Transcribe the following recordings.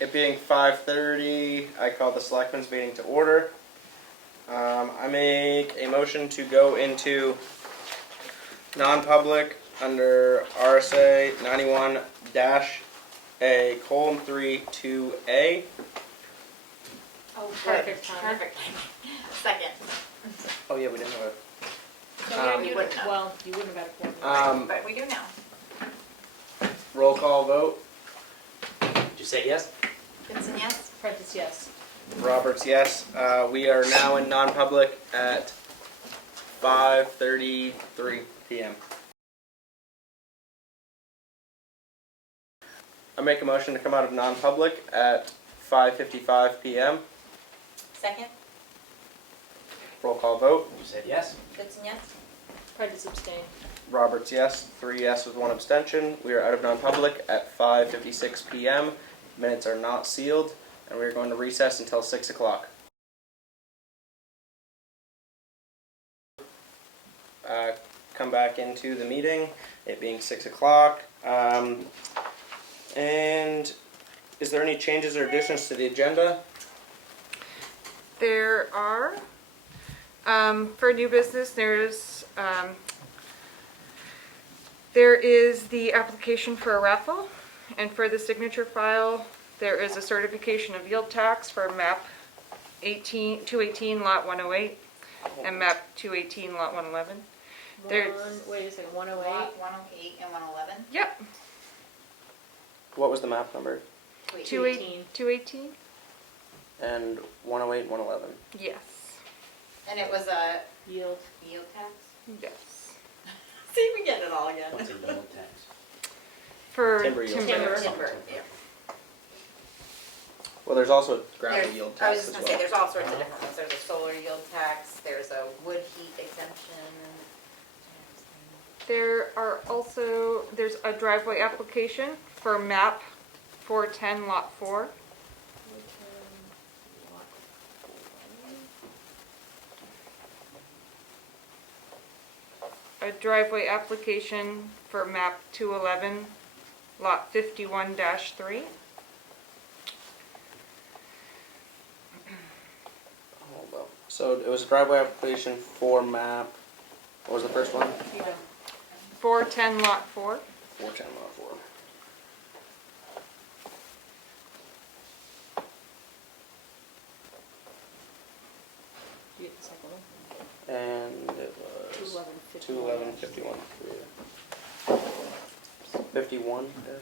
It being 5:30, I call the Selectmen's meeting to order. I make a motion to go into non-public under RSA 91-A:3 2A. Oh, Perfect good. timing. Perfect. Second. Oh yeah, we didn't have You wouldn't have. Well, you wouldn't have had a a quorum. But we do now. roll call vote. Did you say yes? Vincent, yes? Prentice, yes. Roberts, yes. We are now in non-public at 5:33 p.m. I make a motion to come out of non-public at 5:55 p.m. Second? Roll call vote. You said yes? Vincent, yes? Prentice abstain. Roberts, yes. 3 yes with 1 abstention. We are out of non-public at 5:56 p.m. Minutes are not sealed, and we are going to recess until 6 o'clock. Come back into the meeting, it being 6 o'clock. And is there any changes or additions to the agenda? There are. For new business, there is the application for a raffle, and for the signature file, there is a certification of yield tax for map 218 lot 108 and map 218 lot 111. Wait a second, 108? Lot 108 and 111? Yep, What was the map number? Wait, 218? And 108 and 111. Yes, And it was a Yield. yield tax? yes. See, we get it all again. What's a yield tax? For Timber yield Timber. tax. Timber, yeah. Well, there's also gravel There's- yield I was tax just as gonna say, well. there's all sorts of different ones. There's a solar yield tax, there's a wood heat exemption. There's a driveway application for map 410 lot 4. A driveway application for map 211 lot 51-3. Hold up. So it was a driveway application for map. What was the first one? Yeah. 410 lot 4. 410 lot 4. You get the second one? And it was 211, 51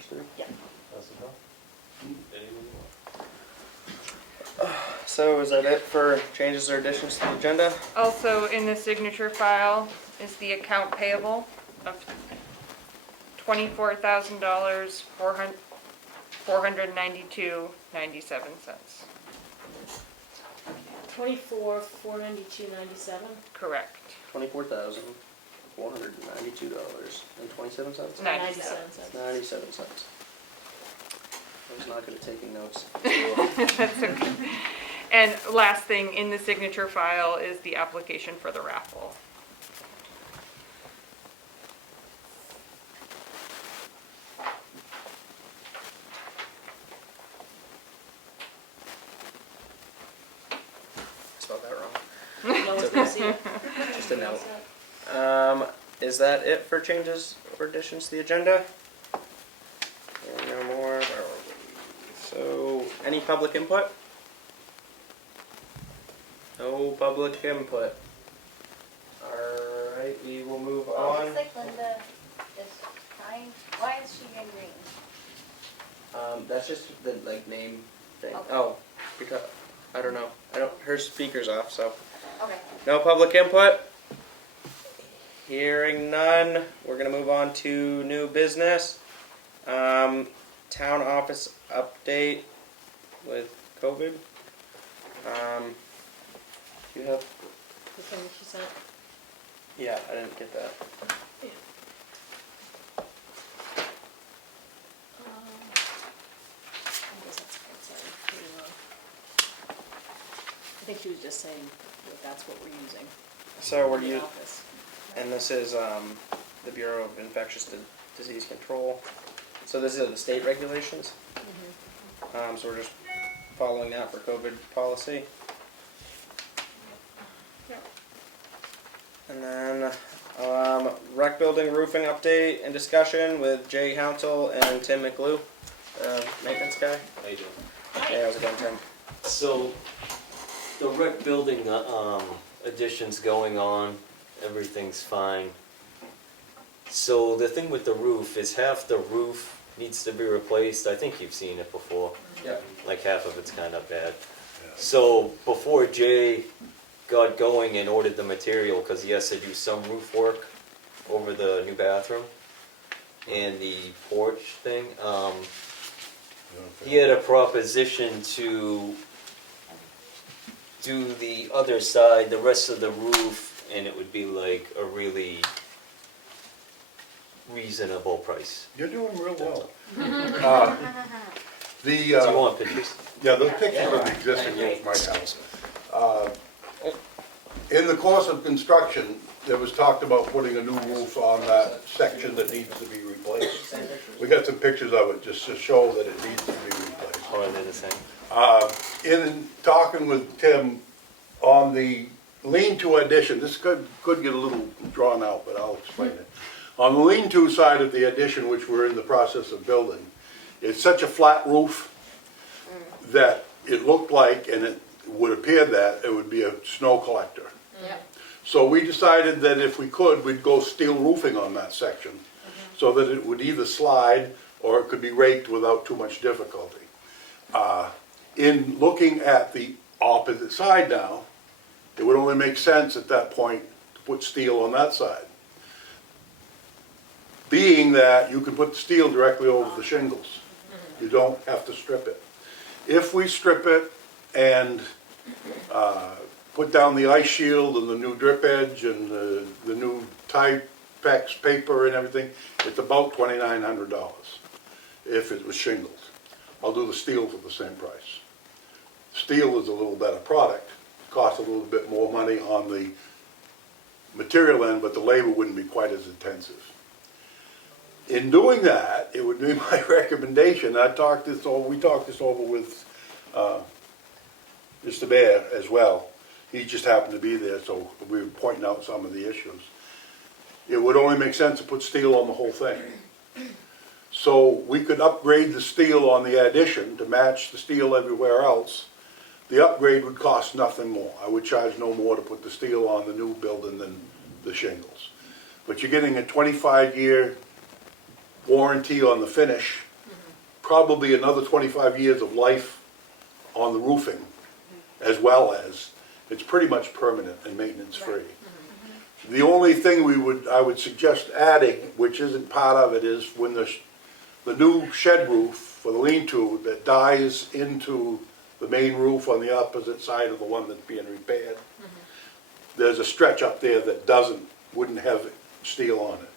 3. Yeah. How's it go? So is that it for changes or additions to the agenda? Also in the signature file is the account payable of $24,000, $492.97. 24, 492.97. Correct. $24,492.27. 97 cents. 97 cents. I was not good at taking notes. That's okay. And last thing in the signature file is the application for the raffle. Spelled that wrong. No one's gonna see it. Just a note. Is that it for changes or additions to the agenda? No more. So, any public input? No public input. Alright, we will move on. Looks like Linda is trying, why is she in green? That's just the name thing. Okay. Oh, because I don't know. Her speaker's off, so Okay. no public input. Hearing none, we're gonna move on to new business. Town office update with COVID. You have? The thing she sent. Yeah, I didn't get that. I guess that's sorry. Pretty low. I think she was just saying that that's what we're using. So we're in the using, office. and this is the Bureau of Infectious Disease Control. So this is the state regulations. Mhm. So we're just following that for COVID policy. Yep. And then, rec building roofing update and discussion with Jay Hountel and Tim McLew, maintenance guy. How you doing? Hey, how's it going, Tim? So, the rec building addition's going on, everything's fine. So the thing with the roof is half the roof needs to be replaced. I think you've seen it before. Yeah. Like half of it's kind of bad. So before Jay got going and ordered the material, because he has to do some roof work over the new bathroom and the porch thing, he had a proposition to do the other side, the rest of the roof, and it would be like a really reasonable price. You're doing real well. Do you want pictures? Yeah, the picture of the existing roof might help. In the course of construction, there was talked about putting a new roof on that section that needs to be replaced. We got some pictures of it just to show that it needs to be replaced. Or are they the same? In talking with Tim on the lean-to addition, this could get a little drawn out, but I'll explain it. On the lean-to side of the addition, which we're in the process of building, it's such a flat roof that it looked like, and it would appear that, it would be a snow collector. Yep. So we decided that if we could, we'd go steel roofing on that section, so that it would either slide or it could be raked without too much difficulty. In looking at the opposite side now, it would only make sense at that point to put steel on that side. Being that you can put the steel directly over the shingles. You don't have to strip it. If we strip it and put down the ice shield and the new drip edge and the new Typex paper and everything, it's about $2,900 if it was shingled. I'll do the steel for the same price. Steel is a little better product, costs a little bit more money on the material end, but the labor wouldn't be quite as intensive. In doing that, it would be my recommendation, we talked this over with Mr. Bear as well. He just happened to be there, so we were pointing out some of the issues. It would only make sense to put steel on the whole thing. So we could upgrade the steel on the addition to match the steel everywhere else. The upgrade would cost nothing more. I would charge no more to put the steel on the new building than the shingles. But you're getting a 25-year warranty on the finish, probably another 25 years of life on the roofing, as well as it's pretty much permanent and maintenance free. The only thing I would suggest adding, which isn't part of it, is when the new shed roof for the lean-to that dies into the main roof on the opposite side of the one that's being repaired, there's a stretch up there that wouldn't have steel on it.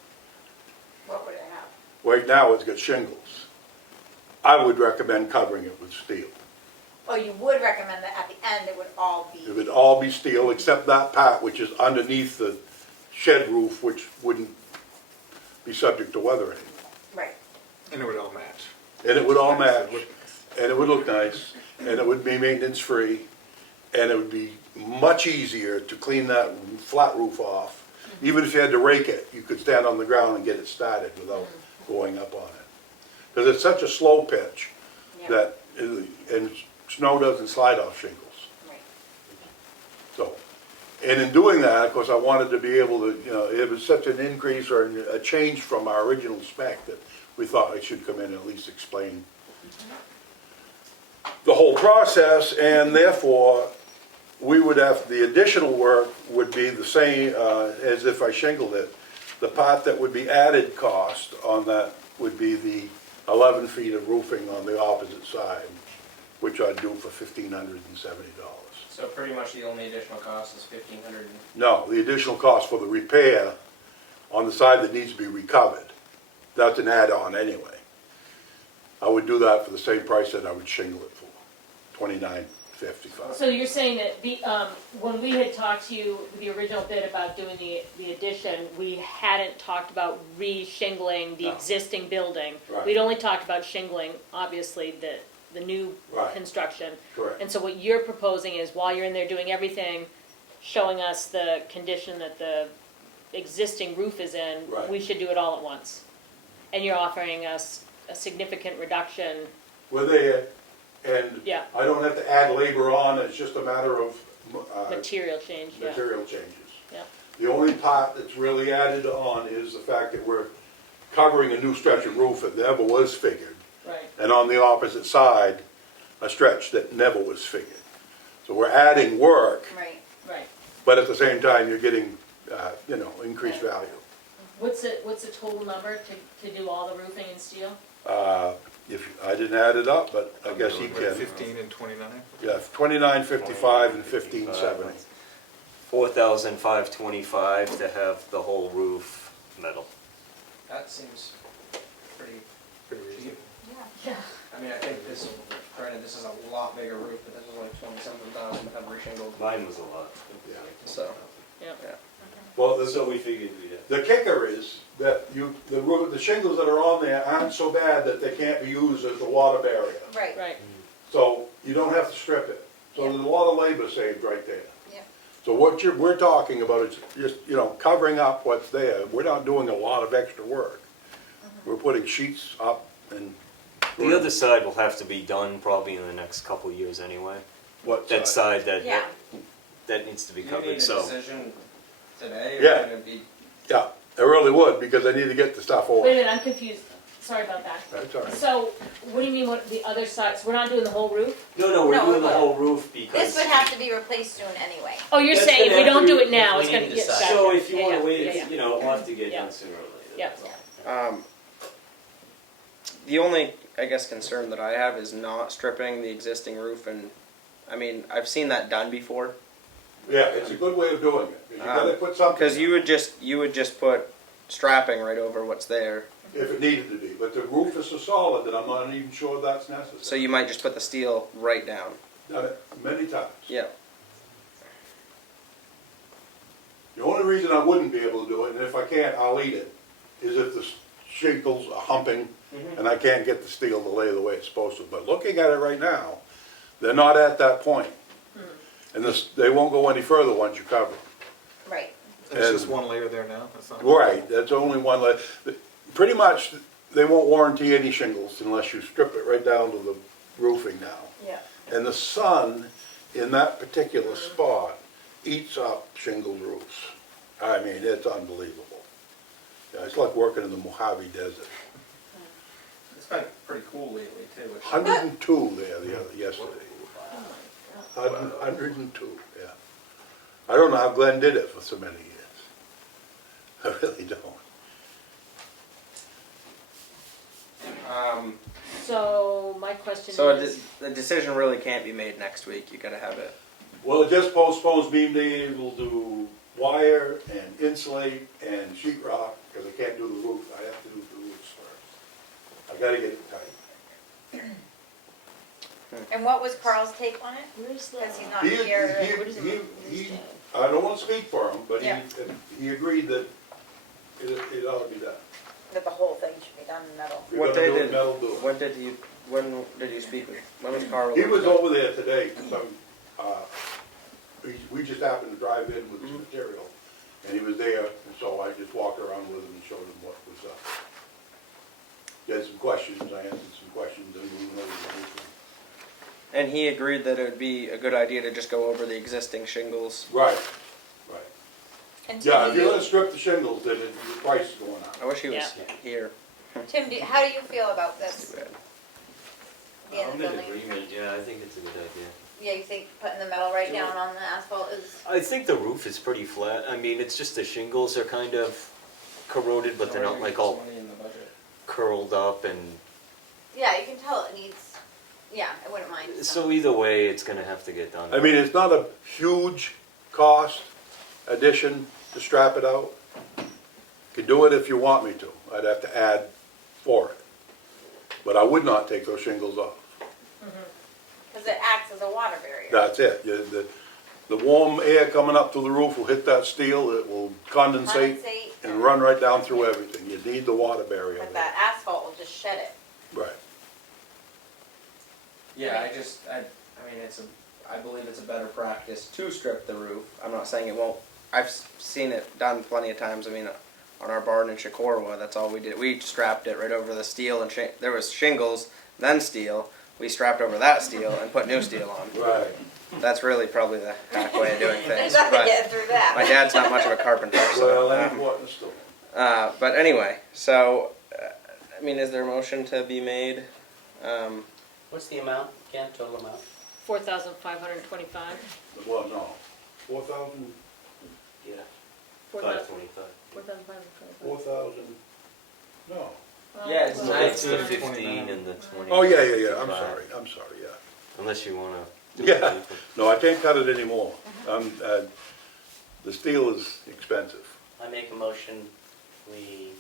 What would it have? Right now, it's got shingles. I would recommend covering it with steel. Oh, you would recommend that at the end it would all be. It would all be steel, except that part which is underneath the shed roof, which wouldn't be subject to weather anymore. Right. And it would all match. And it would all match, and it would look nice, and it would be maintenance-free, and it would be much easier to clean that flat roof off. Even if you had to rake it, you could stand on the ground and get it started without going up on it. Because it's such a slow pitch that, and snow doesn't slide off shingles. Right. So, and in doing that, of course, I wanted to be able to, it was such an increase or a change from our original spec that we thought I should come in and at least explain the whole process, and therefore, we would have, the additional work would be the same as if I shingled it. The part that would be added cost on that would be the 11 feet of roofing on the opposite side, which I'd do for $1,570. So pretty much the only additional cost is $1,500. No, the additional cost for the repair on the side that needs to be recovered, that's an add-on anyway. I would do that for the same price that I would shingle it for, $29.55. So you're saying that when we had talked to you, the original bit about doing the addition, we hadn't talked about re-shingling the No. existing building. Right. We'd only talked about shingling, obviously, the new Right. construction. Correct. And so what you're proposing is while you're in there doing everything, showing us the condition that the existing roof is in, Right. we should do it all at once. And you're offering us a significant reduction, We're there, and yeah, I don't have to add labor on, it's just a matter of material change, yeah, material changes. yeah. The only part that's really added on is the fact that we're covering a new stretch of roof that never was figured, Right, and on the opposite side, a stretch that never was figured. So we're adding work, Right. right. but at the same time, you're getting, increased value. What's the total number to do all the roofing in steel? I didn't add it up, but I guess he can. 15 and 29? Yeah, 29.55 and 15.70. 4,525 to have the whole roof metal. That seems pretty Pretty reasonable. Yeah. I mean, I think this, granted, this is a lot bigger roof, but this is like 20-something thousand to have reshingled, Mine was a lot. Yeah. so, Yeah. yeah. Well, So we figured we'd have. the kicker is that the shingles that are on there aren't so bad that they can't be used as a water barrier. Right. Right, So you don't have to strip it. So Yeah. there's a lot of labor saved right there. Yeah. So what we're talking about is just, covering up what's there. We're not doing a lot of extra work. We're putting sheets up and. The other side will have to be done probably in the next couple of years anyway. What That side Yeah. that needs to be Do you need covered, a so. decision today, or Yeah. would it be? Yeah, I really would, because I need to get the stuff wait a over. minute, I'm confused, sorry about that. That's all right. So, what do you mean, what, the other side, so we're not doing the whole roof? No, we're No, doing the no. whole roof This because. would have to be replaced soon anyway. Oh, you're That's saying if gonna we have don't to do be- it now, we it's need gonna to get decide. gotcha. So if you Yeah, wanna yeah, wait, yeah, it's, yeah. we'll have to get Yeah. done sooner or later. Yeah. That's all. The only, I guess, concern that I have is not stripping the existing roof, and, I mean, I've seen that done before. Yeah, it's a good way of doing it. You gotta put something. Because you would just put strapping right over what's there, If it needed to be, but the roof is so solid that I'm not even sure that's necessary. so you might just put the steel right down. Done it many times. Yeah. The only reason I wouldn't be able to do it, and if I can't, I'll eat it, is if the shingles are humping and I can't get the steel to lay the way it's supposed to. But looking at it right now, they're not at that point. And they won't go any further once you cover them. Right. There's just And- one layer there now? That's not- Right, that's only one layer. Pretty much, they won't warranty any shingles unless you strip it right down to the roofing now. Yeah. And the sun in that particular spot eats up shingled roofs. I mean, it's unbelievable. Yeah, it's like working in the Mojave Desert. It's been pretty cool lately, too. 102 there yesterday. 102, yeah. I don't know how Glenn did it for so many years. I really don't. So, my question So is, the decision really can't be made next week, you gotta have it. Well, it just postpones me being able to do wire and insulate and sheet rock, because I can't do the roof. I have to do the roofs first. I gotta get it tight. And what was Carl's take on it? where's the, Because he's not He- here. what is it? he- I don't want to speak for him, but Yeah. he agreed that it ought to be done. That the whole thing should be done in metal. If you're What gonna day do it, did, metal, do it. when did you speak with, when was Carl? He was over there today, so, we just happened to drive in with some material, and he was there, and so I just walked around with him and showed him what was up. He had some questions, I answered some questions, and we went over the whole thing. And he agreed that it would be a good idea to just go over the existing shingles. Right, right. And Yeah, Tim, if do you're gonna you, strip the shingles, then the price is going up. I wish he was Yeah. here. How do you feel about Too this? bad. Being I'm the in building? agreement, yeah, I think it's a good idea. Yeah, you think putting the metal right down on the asphalt is, I think the roof is pretty flat. I mean, it's just the shingles are kind of corroded, but they're not like all Money in the budget. curled up and, yeah, you can tell it needs, yeah, I wouldn't mind. so either way, it's gonna have to get done. I mean, it's not a huge cost addition to strap it out. Could do it if you want me to. I'd have to add for it. But I would not take those shingles off. Because it acts as a water barrier. That's it. The warm air coming up through the roof will hit that steel, it will condensate Condensate and run right down through everything. You need the water barrier But there. that asphalt will just shed it. Right. Yeah, I mean, I believe it's a better practice to strip the roof. I'm not saying it won't. I've seen it done plenty of times. I mean, on our barn in Shikorwa, that's all we did. We strapped it right over the steel, and there was shingles, then steel. We strapped over that steel and put new steel on. Right. That's really probably the hack way of doing There's things. nothing But getting through that. my dad's not much of a carpenter, so. Well, that's what it's still. But anyway, so I mean, is there a motion to be made? What's the amount, again, total amount? 4,525. Well, no, 4,000, Yeah. 4,000 525. 4,525. 4,000, no. Yeah, it's So nice. it's the 15 and the 20. Oh, yeah, I'm sorry, yeah. Unless you wanna do Yeah. it. No, I can't cut it anymore. The steel is expensive. I make a motion, we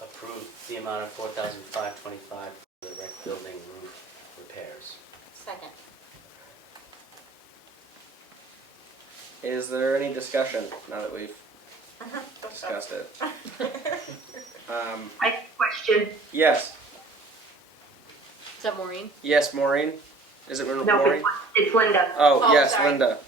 approve the amount of $4,525 for the rec building roof repairs. Second. Is there any discussion now that we've discussed it? I have a question. Yes. Is that Maureen? Yes, Maureen? Is it No, Maureen? it's Linda. Oh, Oh, yes, sorry. Linda.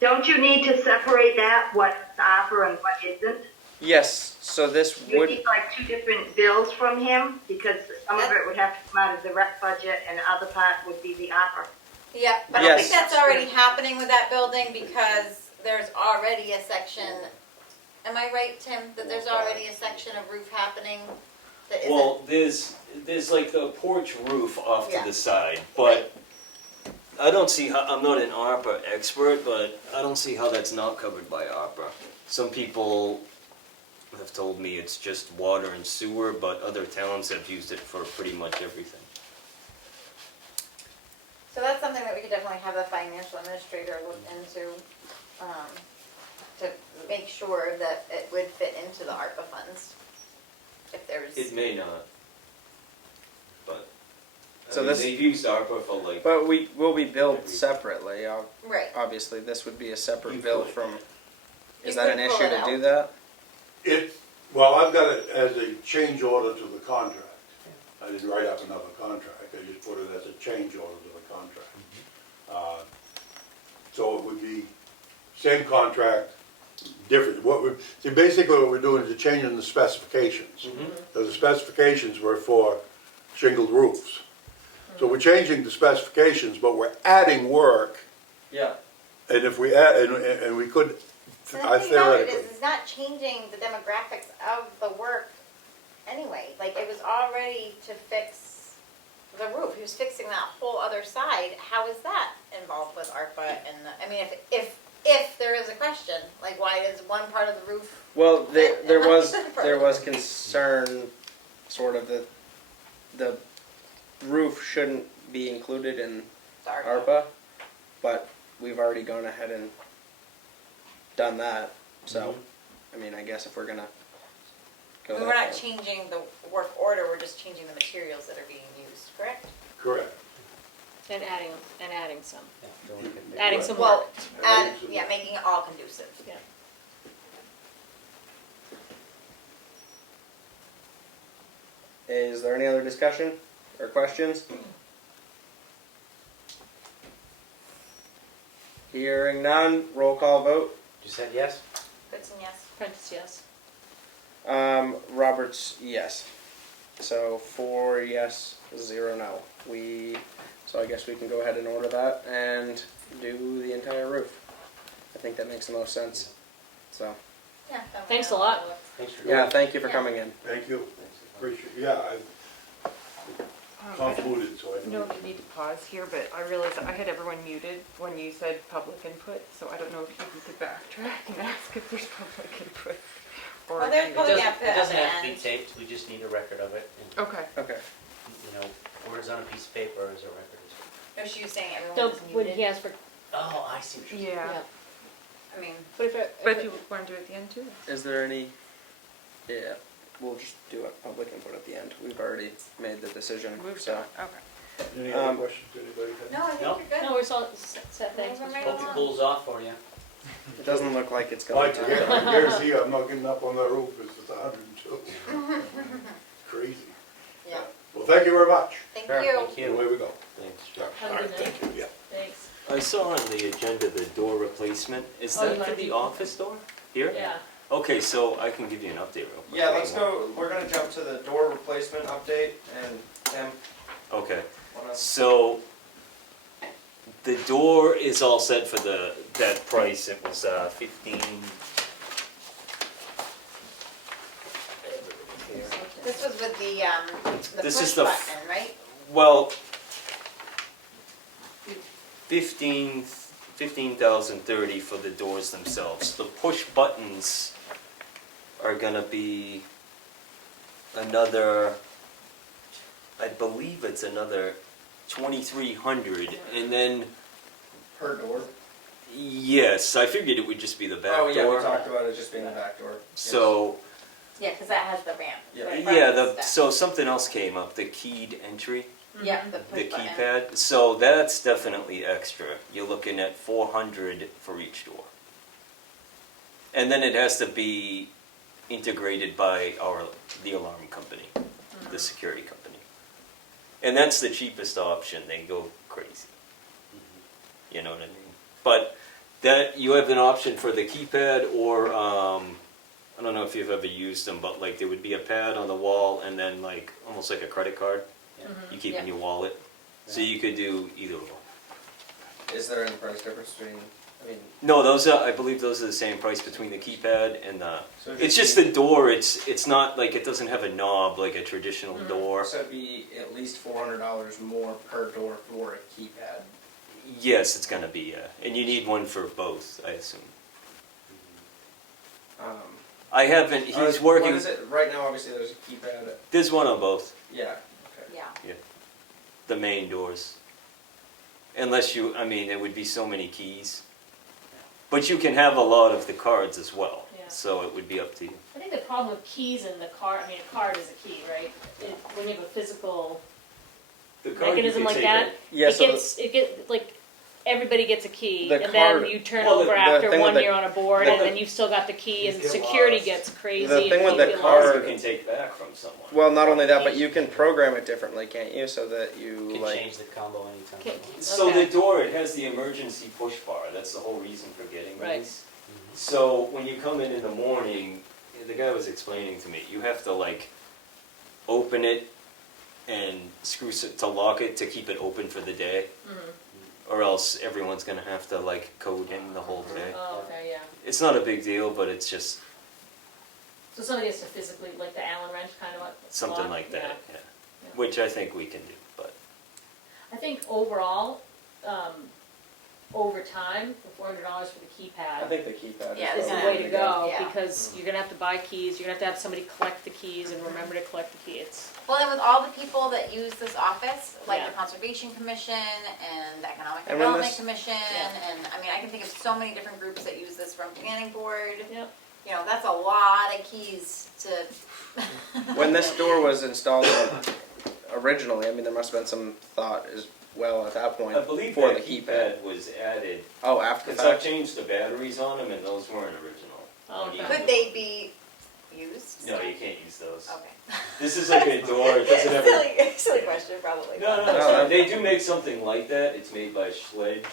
Don't you need to separate that, what's opera and what isn't? Yes, so this You would, need like two different bills from him, because some of it would have to come out of the rec budget, and the other part would be the opera. Yeah, but I Yes. think that's already happening with that building because there's already a section, am I right, Tim, that there's already a section of roof happening that isn't? Well, there's like a porch roof off Yeah. to the side, but I don't see how, I'm not an ARPA expert, but I don't see how that's not covered by ARPA. Some people have told me it's just water and sewer, but other towns have used it for pretty much everything. So that's something that we could definitely have the financial administrator look into, to make sure that it would fit into the ARPA funds. If there's, It may not, but, So I mean, this- they've used ARPA for like, but we will be billed separately. right, Obviously, this would be a separate You bill could. from, is You that an could pull issue it to do out. that? Well, I've got it as a change order to the contract. I didn't write up another contract, I just put it as a change order to the contract. So it would be same contract, different. See, basically what we're doing is changing the specifications. So the specifications were for shingled roofs. So we're changing the specifications, but we're adding work, Yeah. and if we add, and we could, so the thing about it theoretically. is, it's not changing the demographics of the work anyway. Like, it was already to fix the roof, he was fixing that whole other side. How is that involved with ARPA and the, I mean, if there is a question, like, why is one part of the roof? Well, But there it might was be separate. there was concern, sort of that the roof shouldn't be included in the ARPA, but we've already gone ahead and done that. So, I mean, I guess if we're gonna go I mean, that we're not far. changing the work order, we're just changing the materials that are being used, correct? Correct. And adding some. Yeah, don't look at me. Adding some Well, work. and, Adding some- yeah, making it all conducive. Yeah. Is there any other discussion or questions? Hearing none, roll call vote. You said yes? Goodson, yes. Prentice, yes. Roberts, yes. So 4 yes, 0 no. So I guess we can go ahead and order that and do the entire roof. I think that makes the most sense. So, Yeah. Thanks a lot. Thanks for yeah, doing thank you for Yeah. coming in. Thank you. Appreciate, yeah, I convoluted, so I No, didn't. you need to pause here, but I realized I had everyone muted when you said public input, so I don't know if you could backtrack and ask if there's public input. Or Well, if there's you- public- It Yeah, put it doesn't at the have to be end. taped, we just need a record of it. And, Okay. Okay. you know, words on a piece of paper is a record. No, she was saying everyone So was when muted. he asked for, Oh, I see what you're saying. Yeah, I mean, but if but if you want to do it at the end too. Is there any? Yeah, we'll just do a public input at the end. We've already made the decision. So, Okay. Any other Um, questions, anybody have? no, I think No. you're good. no, we're all set, thanks. Moving Mr. right Fulton. Hope it cools off for you. it doesn't look like it's I going to. guarantee you, I'm not getting up on that roof, it's 102. Crazy. Yeah. Well, thank you very much. Thank Sure, you. thank you. Away we go. Thanks, Have a All right, good night. thank you, yeah. Thanks. I saw on the agenda the door replacement. Is Oh, you that wanna for the do- office door here? Yeah. Okay, so I can give you an update real quick. Yeah, let's go, we're gonna jump to the door replacement update, and Tim, Okay, what else? so the door is all set for that price. It was 15. This was with the This push is the f- button, right? Well, 15,030 for the doors themselves. The push buttons are gonna be another, I believe it's another 2,300, and then, Per door? yes, I figured it would just be the back Oh, yeah, we door. talked about it just being the back door. So, Yeah, because that has the ramp. Yeah. right, yeah, front step. so something else came up, the keyed entry. Yeah, the The push button. keypad, so that's definitely extra. You're looking at 400 for each door. And then it has to be integrated by the alarm company, the security company. And that's the cheapest option, they go crazy. You know what I mean? But that, you have an option for the keypad or, I don't know if you've ever used them, but like there would be a pad on the wall and then like, almost like a credit card. You keep in your wallet, so you could do either one. Is there any price difference between, I mean, No, I believe those are the same price between the keypad and the, so it's just the door, it's not like, it doesn't have a knob like a traditional door. So it'd be at least $400 more per door for a keypad. Yes, it's gonna be, and you need one for both, I assume. I haven't, he's working, What is it, right now obviously there's a keypad, there's one on both, yeah, okay. Yeah. the main doors. Unless you, I mean, there would be so many keys. But you can have a lot of the cards as well, Yeah. so it would be up to you. I think the problem with keys in the card, I mean, a card is a key, right? When you have a physical The card you mechanism can like take that, out. Yeah, so it gets, like, everybody gets a key, The and card- then you turn well, over the after thing with 1 the- year on a board, the- and then you've still got the key, You and get security lost. gets crazy. The thing and with people the get card- lost. You can take back from someone. Well, not only that, but you can program it differently, can't you, so that you You can like, change the combo anytime. Okay. you want. So Okay. the door, it has the emergency push bar, that's the whole reason for getting Right. these. So when you come in the morning, the guy was explaining to me, you have to like open it and screw to lock it to keep it open for the day, Mhm. or else everyone's gonna have to like code in the whole day. Oh, okay, yeah. It's not a big deal, but it's just So somebody has to physically, like the Allen wrench kind of what? something lock? like that, yeah. Yeah. Which I think we can do, but I think overall, over time, the $400 for the I keypad think the keypad Yeah, is is the Yeah. way to go, Yeah. because you're gonna have to buy keys, you're gonna have somebody collect the keys and remember to collect the key. It's, Well, and with all the people that use this office, like Yeah. the Conservation Commission and the Economic And when Development this- Commission, Yeah. and, I mean, I can think of so many different groups that use this from planning board. Yep. You know, that's a lot of keys to. when this door was installed originally, I mean, there must have been some thought as well at that point I believe for the that keypad. keypad was added, Oh, after the because I fact? changed the batteries on them and those weren't original. Oh, On okay. either Could they be used? No, you can't use those. Okay. This is like a door, it doesn't have a... Silly question, probably. No, No, it's no. not. They do make something like that, it's made by Schledge,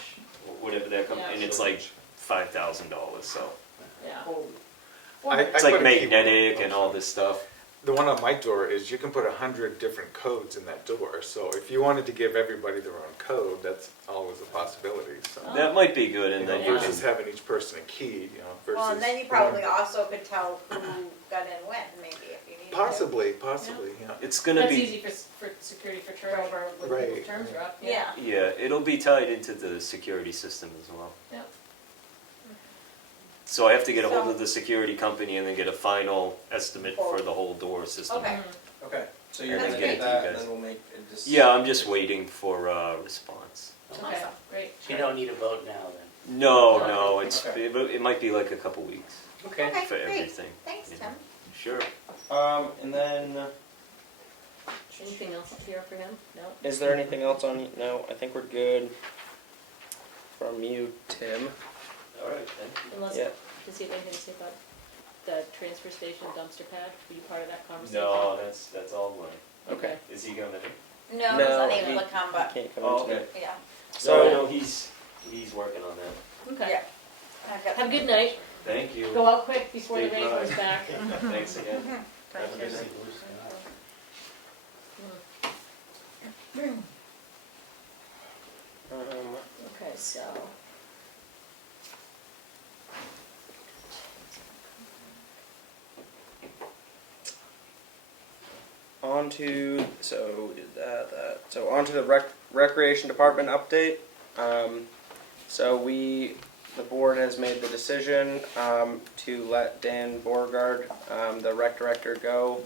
or whatever that company, Yeah. and it's like $5,000, so. yeah. It's like magnetic and all this stuff. The one on my door is you can put 100 different codes in that door. So if you wanted to give everybody their own code, that's always a possibility. So That might be good, you and know, then you versus can, having each person a key, you know, versus Well, and then you probably one- also could tell who got in when, maybe, if you needed to. possibly, yeah. it's gonna That's be, easy for security for turnover when Right. people's terms are up. Yeah. yeah, it'll be tied into the security system as well. Yep. So I have to get a hold So- of the security company and then get a final estimate for the whole door system. Okay. Mhm. Okay, so you're That's gonna great. get that, You and guys. then we'll make a decision. Yeah, I'm just waiting for a response. Okay, Awesome. great. You don't need a vote now then? No, Okay. it might be like a couple weeks Okay. Okay, for great. everything. Thanks, you Tim. know. Sure. And then, Anything else here for him? No? is there anything else on, no, I think we're good from you, Tim. All right, then. Unless, Yeah. does he have anything to say about the transfer station dumpster pad? Were you part of that conversation? No, that's all Glenn. Okay. Is he gonna do? No, No, he's unable he- to come, but, Can't come Oh, in tonight. okay. yeah. So, I So, know he's working on that. Okay. Yeah. I've got Have a good night. Thank you. Go out quick before the Stay rain dry. comes back. Thanks again. Thank Have a you. good night. Okay, so. on to, so we did that. So on to the recreation department update. So the board has made the decision to let Dan Beauregard, the rec director, go.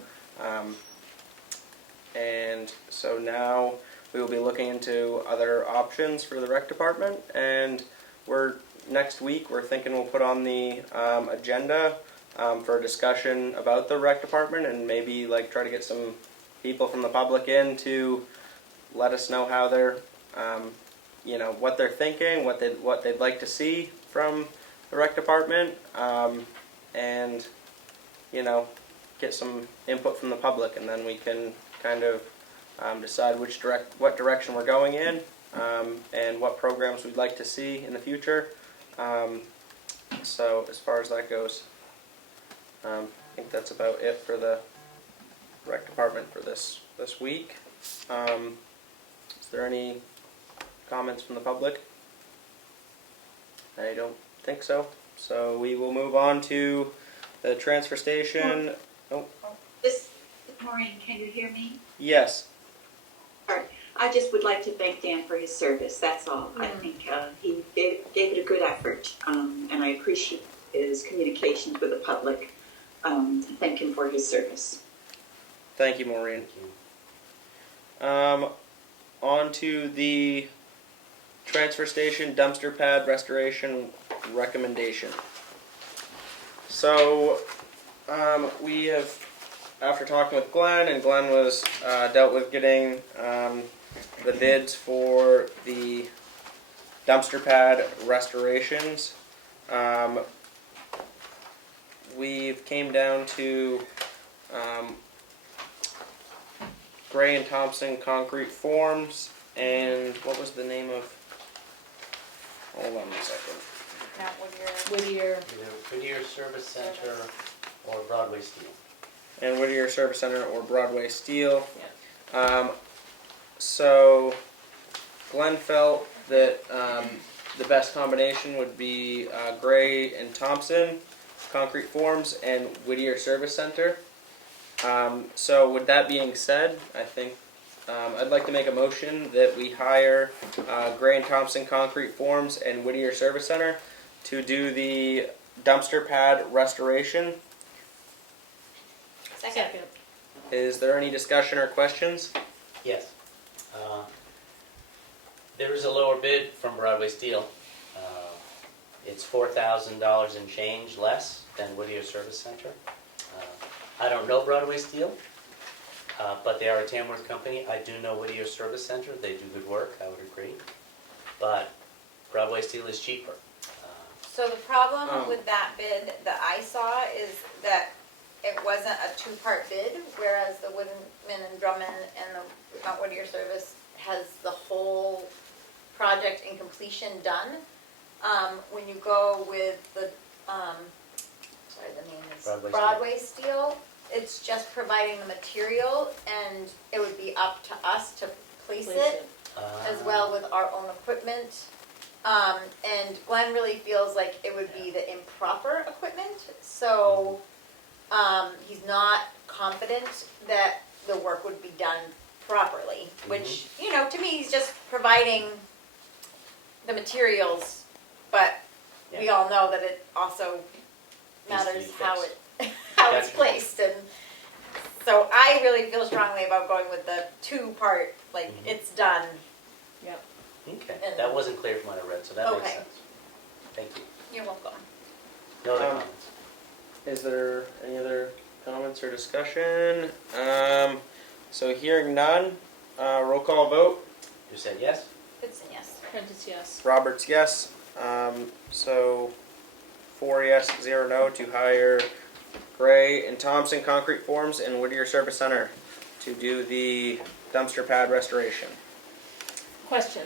And so now we will be looking into other options for the rec department. And next week we're thinking we'll put on the agenda for a discussion about the rec department, and maybe like try to get some people from the public in to let us know how they're, what they're thinking, what they'd like to see from the rec department, and get some input from the public, and then we can kind of decide what direction we're going in, and what programs we'd like to see in the future. So as far as that goes, I think that's about it for the rec department for this week. Is there any comments from the public? I don't think so. So we will move on to the transfer station. Oh, Maureen, can you hear me? yes. I just would like to thank Dan for his service, that's all. I think he gave it a good effort, and I appreciate his communications with the public. Thank him for his service. Thank you, Maureen. Thank you. On to the transfer station dumpster pad restoration recommendation. So, we have, after talking with Glenn, and Glenn was dealt with getting the bids for the dumpster pad restorations. We've came down to Gray and Thompson Concrete Forms, and what was the name of? Hold on a second. Not with Whittier. Either Whittier Service Center or Broadway Steel. And Whittier Service Center or Broadway Steel. So Glenn felt that the best combination would be Gray and Thompson Concrete Forms and Whittier Service Center. So with that being said, I think I'd like to make a motion that we hire Gray and Thompson Concrete Forms and Whittier Service Center to do the dumpster pad restoration. Second. Is there any discussion or questions? Yes. There is a lower bid from Broadway Steel. It's $4,000 and change less than Whittier Service Center. I don't know Broadway Steel, but they are a Tamworth company. I do know Whittier Service Center. They do good work, I would agree. But Broadway Steel is cheaper. So the problem with that bid that I saw is that it wasn't a two-part bid, whereas the Woodman and Drummond and the Mount Whittier Service has the whole project and completion done. When you go with the, the name is Broadway Steel, it's just providing the material, and it would be up to us to place it as well with our own equipment. And Glenn really feels like it would be the improper equipment, so he's not confident that the work would be done properly, which, to me, he's just providing the materials, but we all know that it also matters how it's placed, and so I really feel strongly about going with the two-part, it's done. Yep. Okay, that wasn't clear from what I read, so that makes Okay. sense. Thank you. You're welcome. No other comments? Is there any other comments or discussion? So hearing none, roll call vote. You said yes? It's a yes. Prentice, yes. Roberts, yes. So 4 yes, 0 no to hire Gray and Thompson Concrete Forms and Whittier Service Center to do the dumpster pad restoration. Question,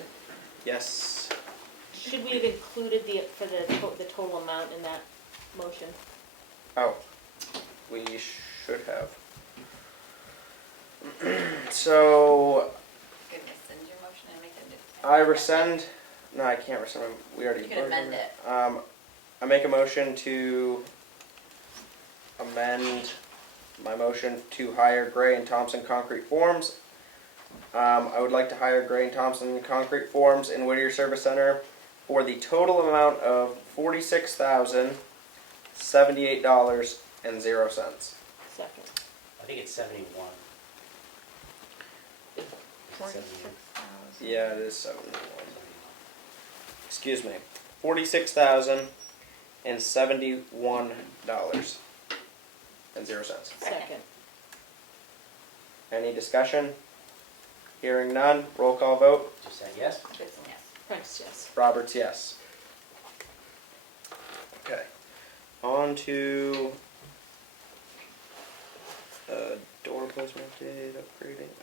Yes. should we have included the total amount in that motion? Oh, we should have. So, You can rescind your motion and make it. I rescind, no, I can't rescind, we already You can voted on amend it. I make a motion to amend my motion to hire Gray and Thompson Concrete Forms. I would like to hire Gray and Thompson Concrete Forms in Whittier Service Center for the total amount of $46,078.00. Second. I think it's 71. Yeah, it is 71. Excuse me, $46,071.00. Second. Any discussion? Hearing none, roll call vote. Did you say yes? Gibson, yes. Prince, yes. Roberts, yes. Okay. On to door placement update,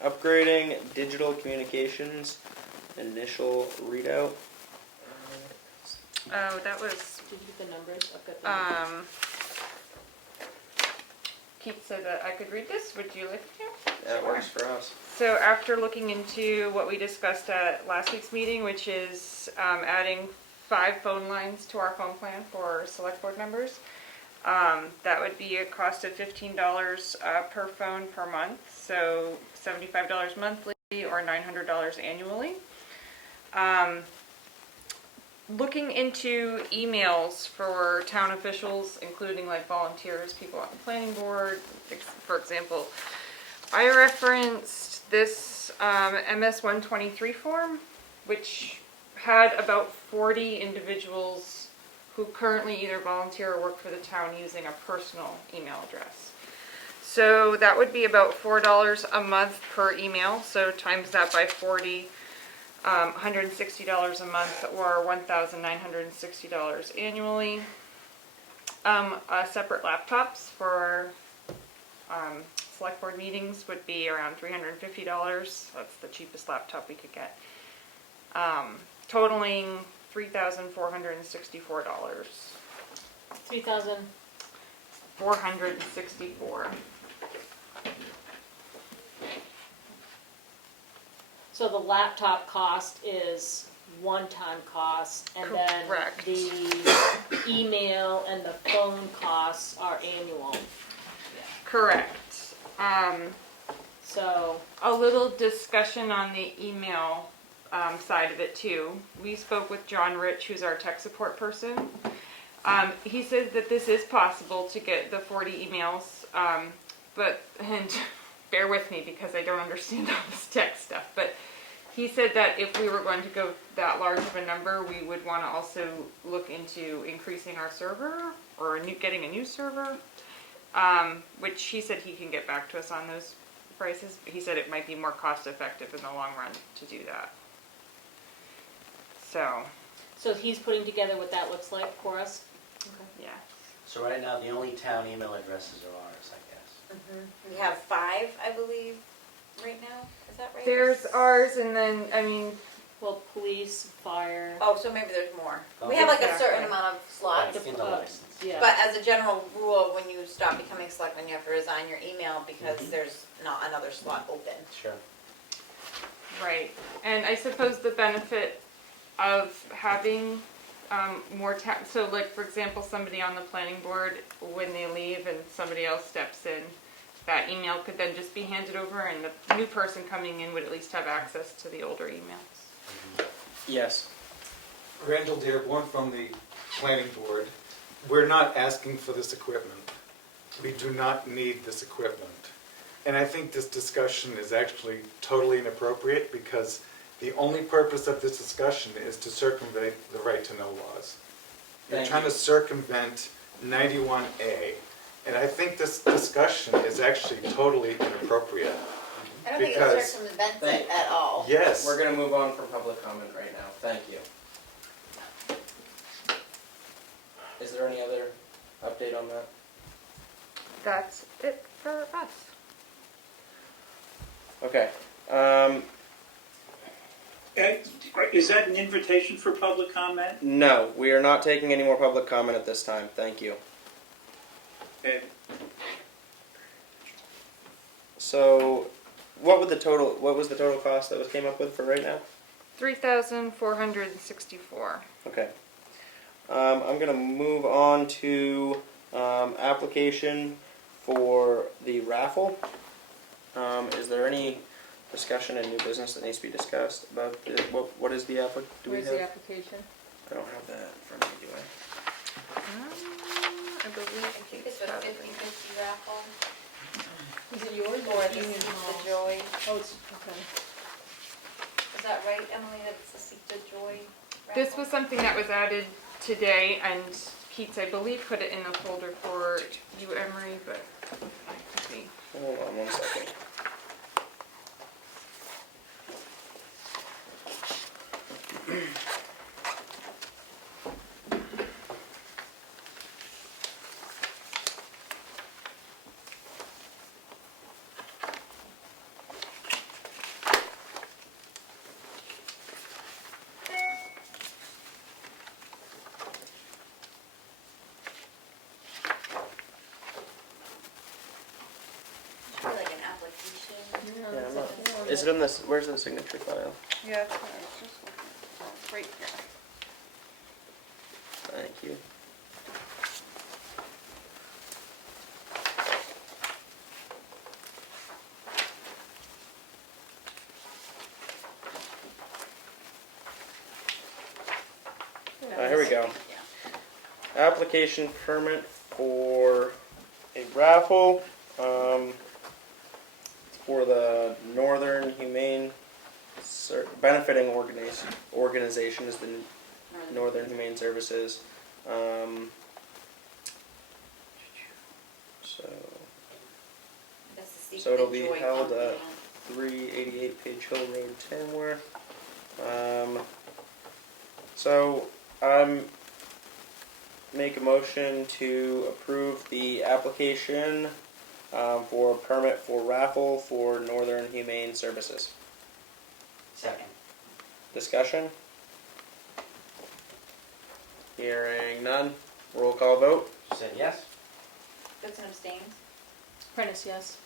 upgrading digital communications, initial readout. Oh, that was, Did you get the numbers? I've got the Keith said that I could read this, would you like to? That works for us. So after looking into what we discussed at last week's meeting, which is adding 5 phone lines to our phone plan for select board members, that would be a cost of $15 per phone per month, so $75 monthly or $900 annually. Looking into emails for town officials, including like volunteers, people on the planning board, for example, I referenced this MS 123 form, which had about 40 individuals who currently either volunteer or work for the town using a personal email address. So that would be about $4 a month per email, so times that by 40, $160 a month or $1,960 annually. Separate laptops for select board meetings would be around $350. That's the cheapest laptop we could get. Totaling $3,464. 3,000. 464. So the laptop cost is one-time cost, and Correct. then the email and the phone costs are annual. Correct. So, A little discussion on the email side of it too. We spoke with John Rich, who's our tech support person. He says that this is possible to get the 40 emails, but, and bear with me because I don't understand all this tech stuff, but he said that if we were going to go that large of a number, we would want to also look into increasing our server or getting a new server, which he said he can get back to us on those prices. He said it might be more cost effective in the long run to do that. so he's putting together what that looks like for us? Yeah. So right now, the only town email addresses are ours, I guess. We have 5, I believe, right now. Is that right? There's ours, and then, I mean, Well, police, fire. Oh, so maybe there's more. Oh. We have like a Exactly. certain amount of slots. Right, in the license. Yeah. But as a general rule, when you stop becoming selectman, you have to resign your email because there's not another slot open. Sure. right. And I suppose the benefit of having more so like, for example, somebody on the planning board, when they leave and somebody else steps in, that email could then just be handed over and the new person coming in would at least have access to the older emails. Yes. Randall Dearborn from the planning board. We're not asking for this equipment. We do not need this equipment. And I think this discussion is actually totally inappropriate because the only purpose of this discussion is to circumvent the right to know laws. You're Thank trying you. to circumvent 91A. And I think this discussion is actually totally inappropriate. I don't think it Because- circumvents Thank- it at all. Yes. We're gonna move on from public comment right now. Thank you. Is there any other update on that? That's it for us. Okay. Is that an invitation for public comment? No, we are not taking any more public comment at this time. Thank you. Okay. So, what was the total cost that was came up with for right now? $3,464. Okay. I'm gonna move on to application for the raffle. Is there any discussion and new business that needs to be discussed about what is the application? Where's the application? I don't have that in front of me, do I? I believe I think it's a 50/50 raffle. Is it yours Or or the Union Seek the Hall? Joy. Oh, it's, okay. Is that right, Emily, that it's the Seek the Joy raffle? This was something that was added today, and Keats, I believe, put it in the folder for you, Emery, but I can see. Hold on 1 second. Should be like an application. Yeah, I'm not, is it in this? Where's the signature file? Yeah, that's what I was just looking at. Oh, it's right here. Thank you. Here we go. Application permit for a raffle for the Northern Humane Benefiting Organization is the Northern Humane Services. That's the Seek So it'll the be Joy held company. at 388 Page Hill Road, Tamworth. So make a motion to approve the application for a permit for raffle for Northern Humane Services. Second. Discussion? Hearing none. Roll call vote. You said yes? Goodson abstains. Prentice, yes.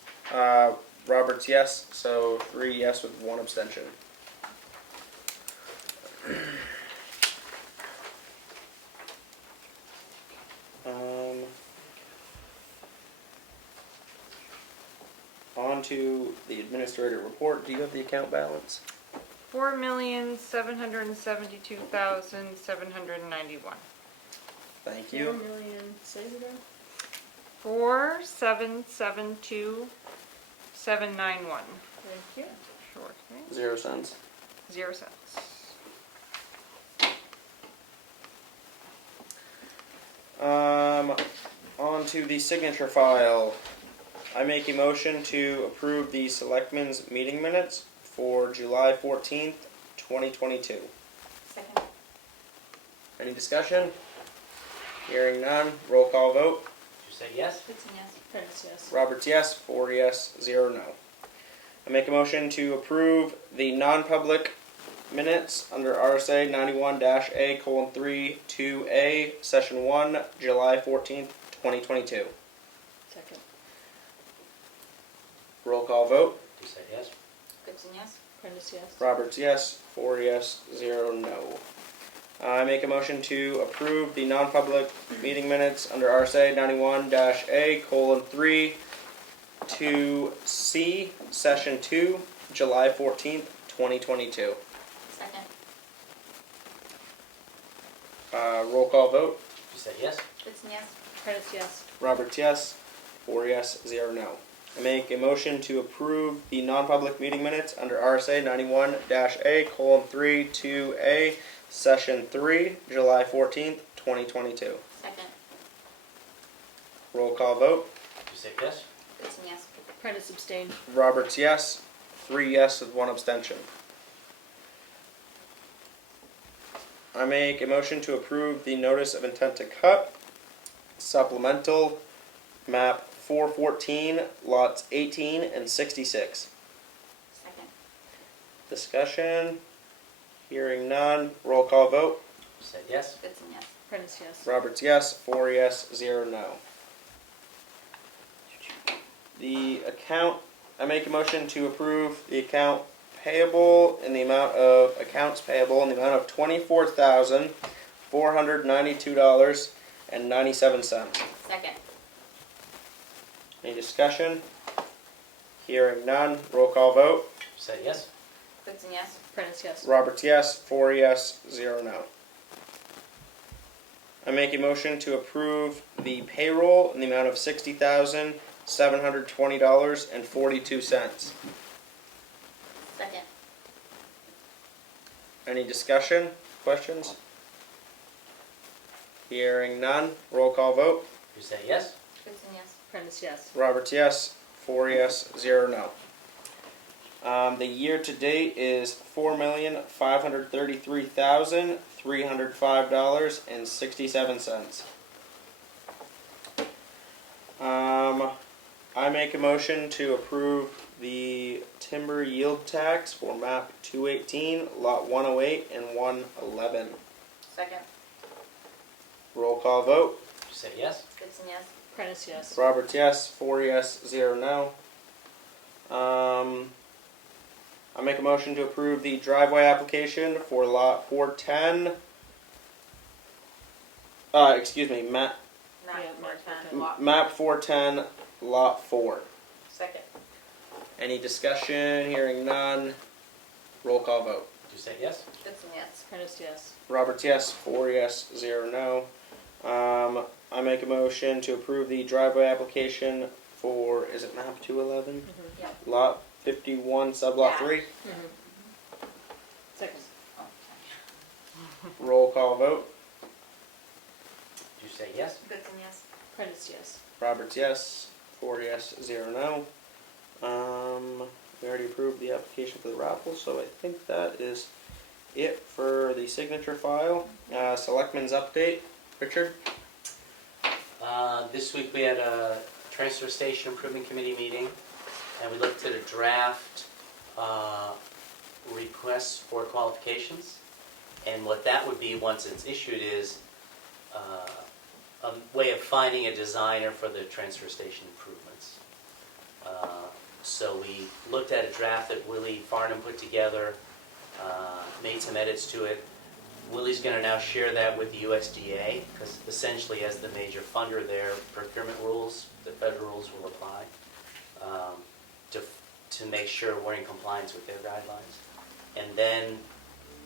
Roberts, yes. So 3 yes with 1 abstention. On to the administrator report. Do you have the account balance? $4,772,791. Thank 4 you. million, say it again? 4,772,791. Thank you. Sure thing. 0 cents. 0 cents. On to the signature file. I make a motion to approve the Selectmen's meeting minutes for July 14th, 2022. Second. Any discussion? Hearing none. Roll call vote. You said yes? Goodson, yes. Prentice, yes. Roberts, yes. 4 yes, 0 no. I make a motion to approve the non-public minutes under RSA 91-A:3 2A, Session 1, July 14th, 2022. Second. Roll call vote. You said yes? Goodson, yes. Prentice, yes. Roberts, yes. 4 yes, 0 no. I make a motion to approve the non-public meeting minutes under RSA 91-A:3 2C, Session 2, July 14th, 2022. Second. Roll call vote. You said yes? Goodson, yes. Prentice, yes. Roberts, yes. 4 yes, 0 no. I make a motion to approve the non-public meeting minutes under RSA 91-A:3 2A, Session 3, July 14th, 2022. Second. Roll call vote. You said yes? Goodson, yes. Prentice abstained. Roberts, yes. 3 yes with 1 abstention. I make a motion to approve the notice of intent to cut supplemental map 414, lots 18 and 66. Discussion? Hearing none. Roll call vote. Said yes? Goodson, yes. Prentice, yes. Roberts, yes. 4 yes, 0 no. The account, I make a motion to approve the account payable in the amount of, accounts payable in the amount of $24,492.97. Second. Any discussion? Hearing none. Roll call vote. Said yes? Goodson, yes. Prentice, yes. Roberts, yes. 4 yes, 0 no. I make a motion to approve the payroll in the amount of $60,720.42. Second. Any discussion? Questions? Hearing none. Roll call vote. You say yes? Goodson, yes. Prentice, yes. Roberts, yes. 4 yes, 0 no. The year to date is $4,533,305.67. I make a motion to approve the timber yield tax for map 218, lot 108 and 111. Second. Roll call vote. You say yes? Goodson, yes. Prentice, yes. Roberts, yes. 4 yes, 0 no. I make a motion to approve the driveway application for lot 410. Excuse me, Not Yeah, more not time. more time. map 410, lot 4. Second. Any discussion? Hearing none. Roll call vote. You say yes? Goodson, yes. Prentice, yes. Roberts, yes. 4 yes, 0 no. I make a motion to approve the driveway application for, is it map 211? Yep. Lot 51, sublot Yeah. 3. Second. Oh, Roll call vote. You say yes? Goodson, yes. Prentice, yes. Roberts, yes. 4 yes, 0 no. We already approved the application for the raffle, so I think that is it for the signature file. Selectmen's update. Richard? This week we had a transfer station improvement committee meeting, and we looked at a draft request for qualifications. And what that would be once it's issued is a way of finding a designer for the transfer station improvements. So we looked at a draft that Willie Farnham put together, made some edits to it. Willie's going to now share that with the USDA, because essentially as the major funder there, procurement rules, the federal rules will apply to make sure we're in compliance with their guidelines. And then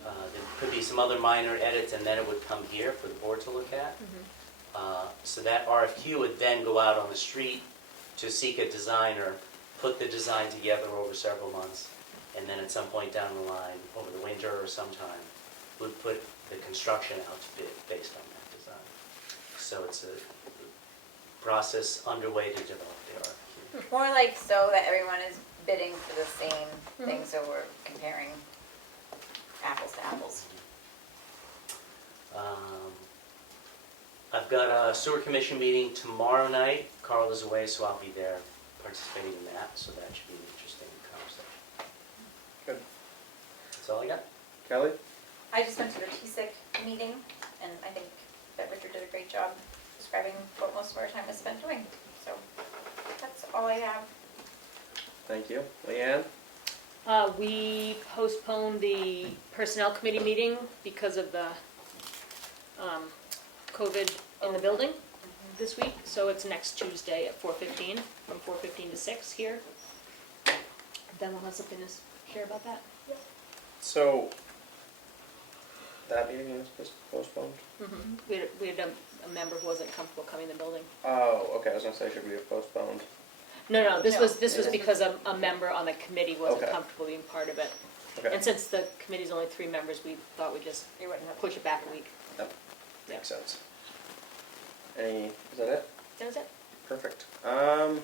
there could be some other minor edits, and then it would come here for the board to look at. So that RFQ would then go out on the street to seek a designer, put the design together over several months, and then at some point down the line, over the winter or sometime, we'd put the construction out to bid based on that design. So it's a process underway to develop the RFQ. More like so that everyone is bidding for the same thing, so we're comparing apples to apples. I've got a sewer commission meeting tomorrow night. Carl is away, so I'll be there participating in that, so that should be an interesting conversation. Good. That's all I got. Kelly? I just went to the TSIC meeting, and I think that Richard did a great job describing what most of our time is spent doing. So that's all I have. Thank you. Leanne? We postponed the personnel committee meeting because of the COVID in the building this week. So it's next Tuesday at 4:15, from 4:15 to 6 here. Then we'll have something to share about that. So, that meeting was postponed? We had a member who wasn't comfortable coming in the building. Oh, okay, I was gonna say, should we have postponed? No, this No. was because a member on the committee wasn't Okay. comfortable being part of it. Okay, And since the committee's only 3 members, we thought we'd just You wouldn't have. push it back a week. makes sense. Is that it? That was it. Perfect. I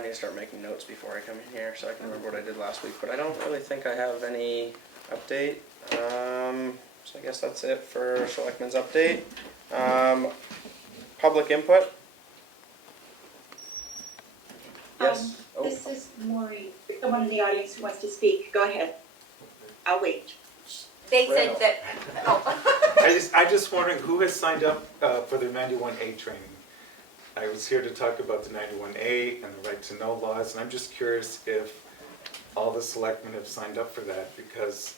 need to start making notes before I come in here so I can remember what I did last week, but I don't really think I have any update. So I guess that's it for Selectmen's update. Public input? Yes? Oh, This is Maureen. someone in the audience who wants to speak. Go ahead. I'll wait. They said that, oh. I just wondering who has signed up for their 91A training? I was here to talk about the 91A and the right to know laws, and I'm just curious if all the selectmen have signed up for that, because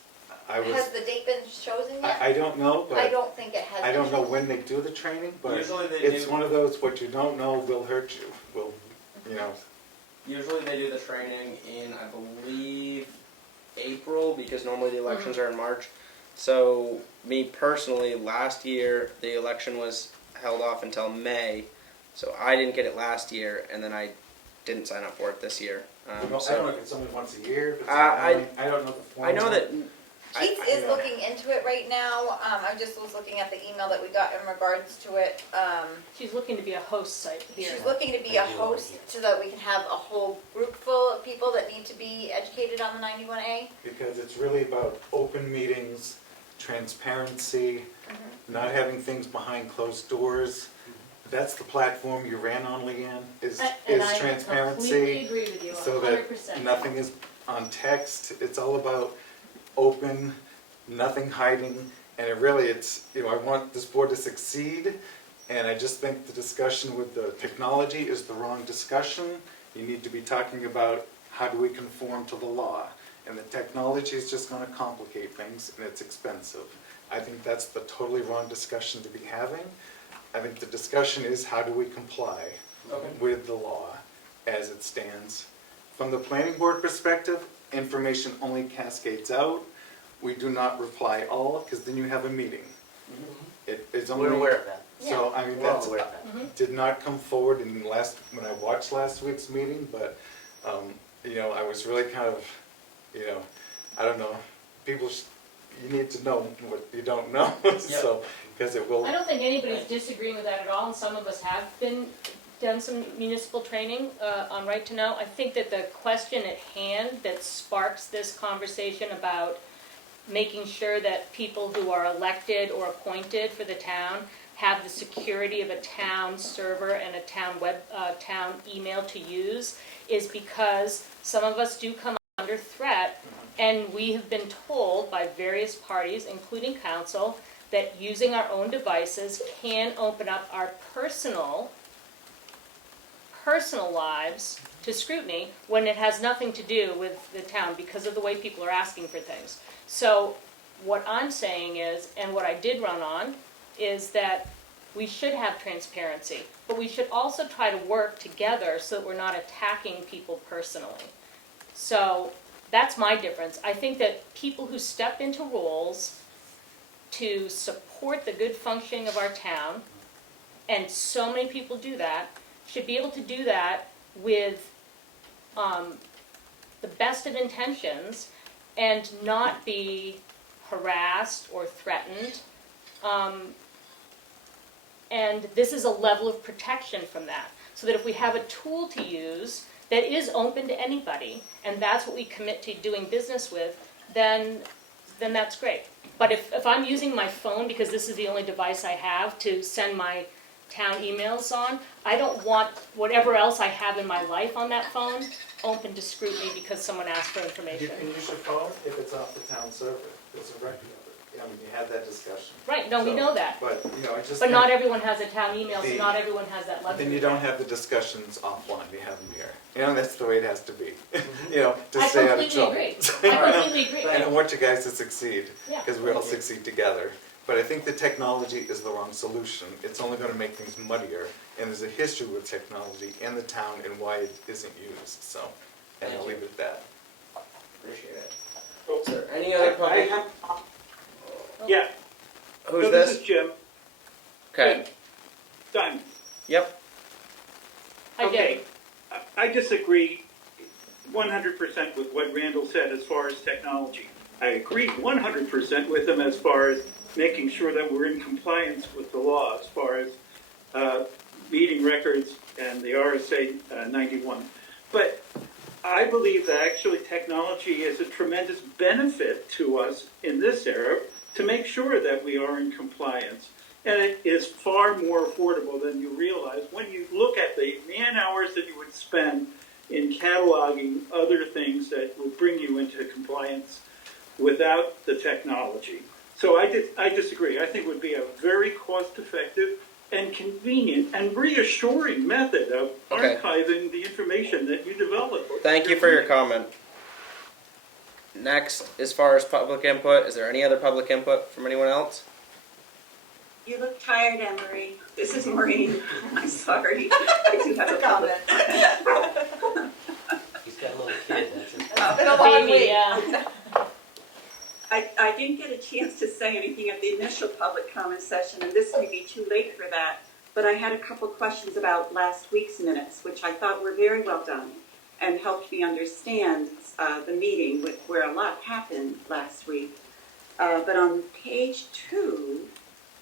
I was, Has the date been chosen yet? I don't know, but I don't think it has. I don't been know chosen. when they do the training, but Usually they it's do. one of those, what you don't know will hurt you, will, you know. Usually they do the training in, I believe, April, because normally the elections are in March. So, me personally, last year, the election was held off until May. So I didn't get it last year, and then I didn't sign up for it this year. I don't know if it's only once a year, if it's I online. I don't know the I know format. that... Keith is looking into it right now. I just was looking at the email that we got in regards to it. She's looking to be a host site here. She's looking to be a host so that we can have a whole group full of people that need to be educated on the 91A. Because it's really about open meetings, transparency, not having things behind closed doors. That's the platform you ran on, Leanne, is And I completely transparency. agree with you, So 100%. that nothing is on text. It's all about open, nothing hiding. And it really, it's, you know, I want this board to succeed. And I just think the discussion with the technology is the wrong discussion. You need to be talking about how do we conform to the law. And the technology is just going to complicate things, and it's expensive. I think that's the totally wrong discussion to be having. I think the discussion is how do we comply with the law as it stands. From the planning board perspective, information only cascades out. We do not reply all, because then you have a meeting. It's only, We're aware of that. so I mean, We're all that's, aware of that. did not come forward in when I watched last week's meeting, but, you know, I was really kind of, you know, I don't know, you need to know what you don't know, so, because it will. I don't think anybody's disagreeing with that at all, and some of us have done some municipal training on right to know. I think that the question at hand that sparks this conversation about making sure that people who are elected or appointed for the town have the security of a town server and a town email to use is because some of us do come under threat, and we have been told by various parties, including council, that using our own devices can open up our personal lives to scrutiny when it has nothing to do with the town because of the way people are asking for things. So what I'm saying is, and what I did run on, is that we should have transparency, but we should also try to work together so that we're not attacking people personally. So that's my difference. I think that people who step into roles to support the good functioning of our town, and so many people do that, should be able to do that with the best of intentions and not be harassed or threatened. And this is a level of protection from that, so that if we have a tool to use that is open to anybody, and that's what we commit to doing business with, then that's great. But if I'm using my phone, because this is the only device I have to send my town emails on, I don't want whatever else I have in my life on that phone open to scrutiny because someone asked for You information. can use your phone if it's off the town server. There's a record of it. I mean, you had that discussion. Right, no, we So, know that. But, you know, I just. But not think everyone has a town email, so The- not everyone has that luxury. Then you don't have the discussions offline, you have them here. You know, that's the way it has to be, you know, to I stay out of completely trouble. agree. I completely agree. And I want you guys to succeed, Yeah. because we all succeed together. But I think the technology is the wrong solution. It's only gonna make things muddier, and there's a history with technology and the town and why it isn't used, so. And I'll leave it at that. Appreciate it. Is there any other public? Yeah, Who's so this? this is Jim. Okay. Simon. Yep. I Okay. did. I disagree 100% with what Randall said as far as technology. I agree 100% with him as far as making sure that we're in compliance with the law as far as meeting records and the RSA 91. But I believe that actually technology is a tremendous benefit to us in this era to make sure that we are in compliance. And it is far more affordable than you realize when you look at the man hours that you would spend in cataloging other things that would bring you into compliance without the technology. So I disagree. I think it would be a very cost-effective and convenient and reassuring method of Okay. archiving the information that you develop. Thank you for your comment. Next, as far as public input, is there any other public input from anyone else? You look tired, Emery. This is Maureen. I'm sorry. I do have a comment. He's got a little kid, that's his. It's been a long Baby, week. yeah. I didn't get a chance to say anything at the initial public comment session, and this may be too late for that, but I had a couple questions about last week's minutes, which I thought were very well done and helped me understand the meeting where a lot happened last week. But on page 2,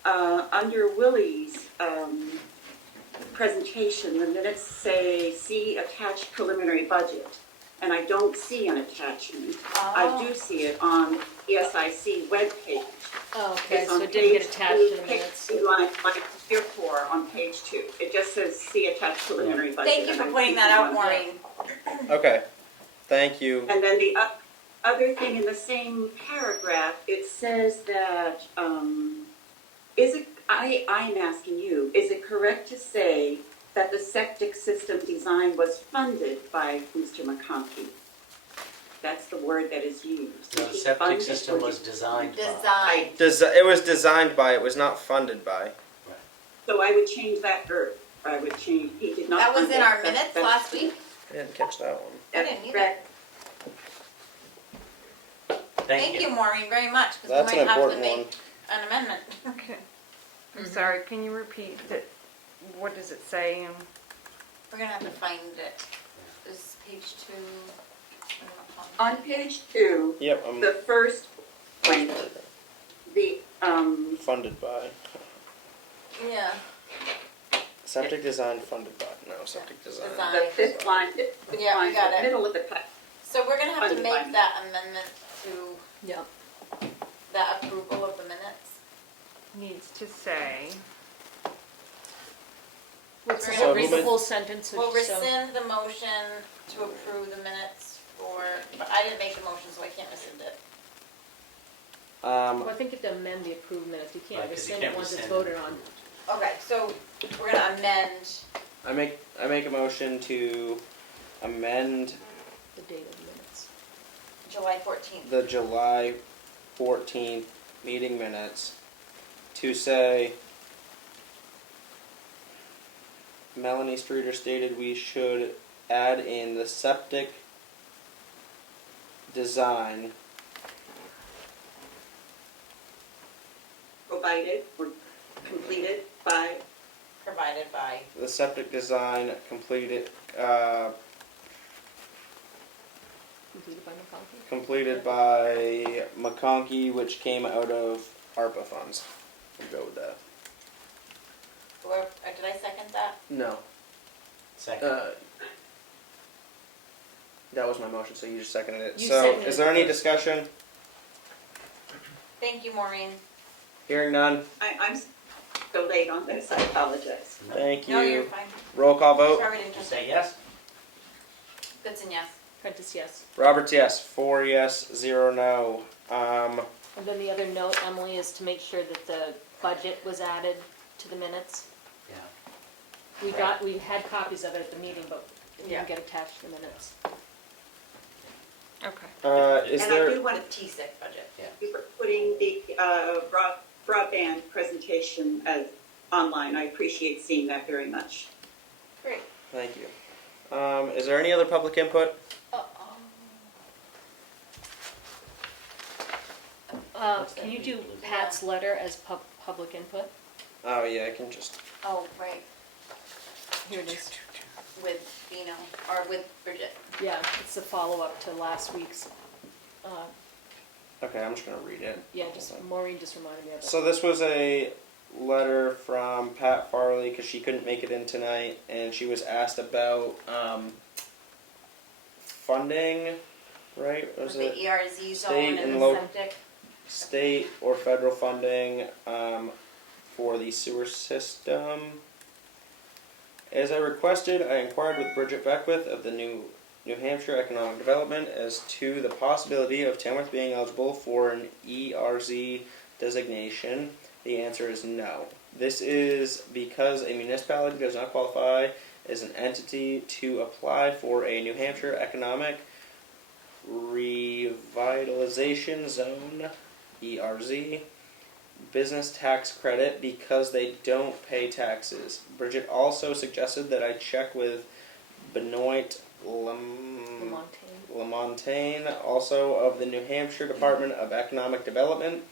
under Willie's presentation, the minutes say, see attached preliminary budget. And I don't see an attachment. I do see it on the SIC webpage. Oh, okay, It's so on it didn't get page attached to the 2, minutes. Line 4 on page 2. It just says see attached preliminary budget. Thank you for and I'm pointing that out, thinking, Maureen. Okay. Thank you. And then the other thing in the same paragraph, it says that, I'm asking you, is it correct to say that the septic system design was funded by Mr. McConkey? That's the word that is used. No, Did the he septic fund it, system or was did- designed Design. by. It was designed by, it was not funded by. So I would change that, or I would change, he did not That was fund in it, our but minutes that's- last week? I didn't catch that one. I That's didn't either. correct. Thank you, Maureen, very much, because That's we an might have to important one. make an amendment. Okay. I'm sorry, can you repeat that? What does it say? We're gonna have to find it. This is page 2. On page 2, Yep, the first point, the, funded by. Yeah, Septic design funded by. No, septic design. Design. the fifth line, Yeah, we got it. middle of the text. so we're gonna have to Funded make by- that amendment to Yeah. that approval of the minutes. Needs to say, What's We're the gonna whole, read read the the full sentence, We'll which so. rescind the motion to approve the minutes but I didn't make the motion, so I can't rescind it. Well, I think you have to amend the approved minutes, you can't Right, 'cause you rescind can't it once it's rescind voted it. on. Okay, so we're gonna amend, I make a motion to amend The date of the minutes. July 14th. the July 14th meeting minutes to say Melanie Streeter stated we should add in the septic design Provided or completed by, Provided by, the septic design completed Completed by McConkey. completed by McConkey, which came out of ARPA funds. We'll go with that. whoever, did I second that? No. Second. That was my motion, so you just seconded it. You So, seconded is there any it. discussion? Thank you, Maureen. Hearing none. I'm so late on this, I apologize. Thank No, you're you. fine. Roll call vote. Probably didn't Just touch say it. yes? Goodson, yes. Prentice, yes. Roberts, yes. 4 yes, 0 no. And then the other note, Emily, is to make sure that the budget was added to the minutes. Yeah. We had copies of it at the meeting, but it Yeah. didn't get attached to the minutes. okay. Is And I there? do The want T-SIC budget. to, for putting the broadband presentation as online. I appreciate seeing that very much. Great. Thank you. Is there any other public input? Can you do Pat's letter as public input? Oh yeah, I can just. Oh, right, Here it is. with, or with Bridget. Yeah, it's a follow-up to last week's, Okay, I'm just gonna read it. yeah, Maureen just reminded me of it. So this was a letter from Pat Farley because she couldn't make it in tonight, and she was asked about funding. Right? Was With it the ERZ zone state and and the local- septic. state or federal funding for the sewer system? As I requested, I inquired with Bridget Beckwith of the New Hampshire Economic Development as to the possibility of Tamworth being eligible for an ERZ designation. The answer is no. This is because a municipality does not qualify as an entity to apply for a New Hampshire Economic Revitalization Zone, ERZ, business tax credit because they don't pay taxes. Bridget also suggested that I check with Benoit Lamontagne, also of the New Hampshire Department of Economic Development.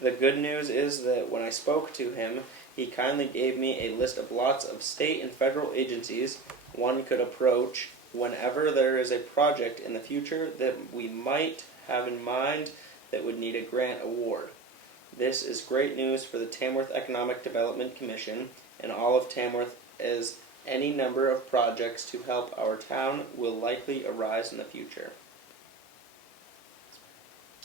The good news is that when I spoke to him, he kindly gave me a list of lots of state and federal agencies one could approach whenever there is a project in the future that we might have in mind that would need a grant award. This is great news for the Tamworth Economic Development Commission and all of Tamworth, as any number of projects to help our town will likely arise in the future.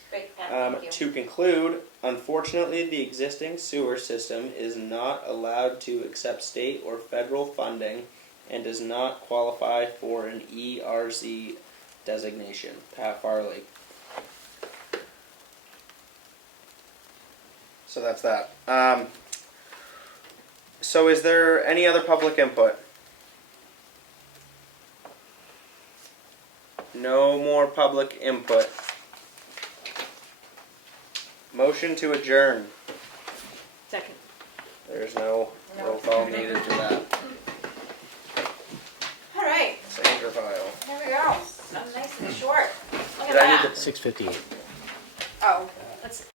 Great, Pat, thank you. To conclude, unfortunately, the existing sewer system is not allowed to accept state or federal funding and does not qualify for an ERZ designation. Pat Farley. So that's that. So is there any other public input? No more public input. Motion to adjourn. Second. There's no roll call needed for that. All right, Sandra file. here we go. I'm nice and short. Look at Did I need that. 6:58. Oh,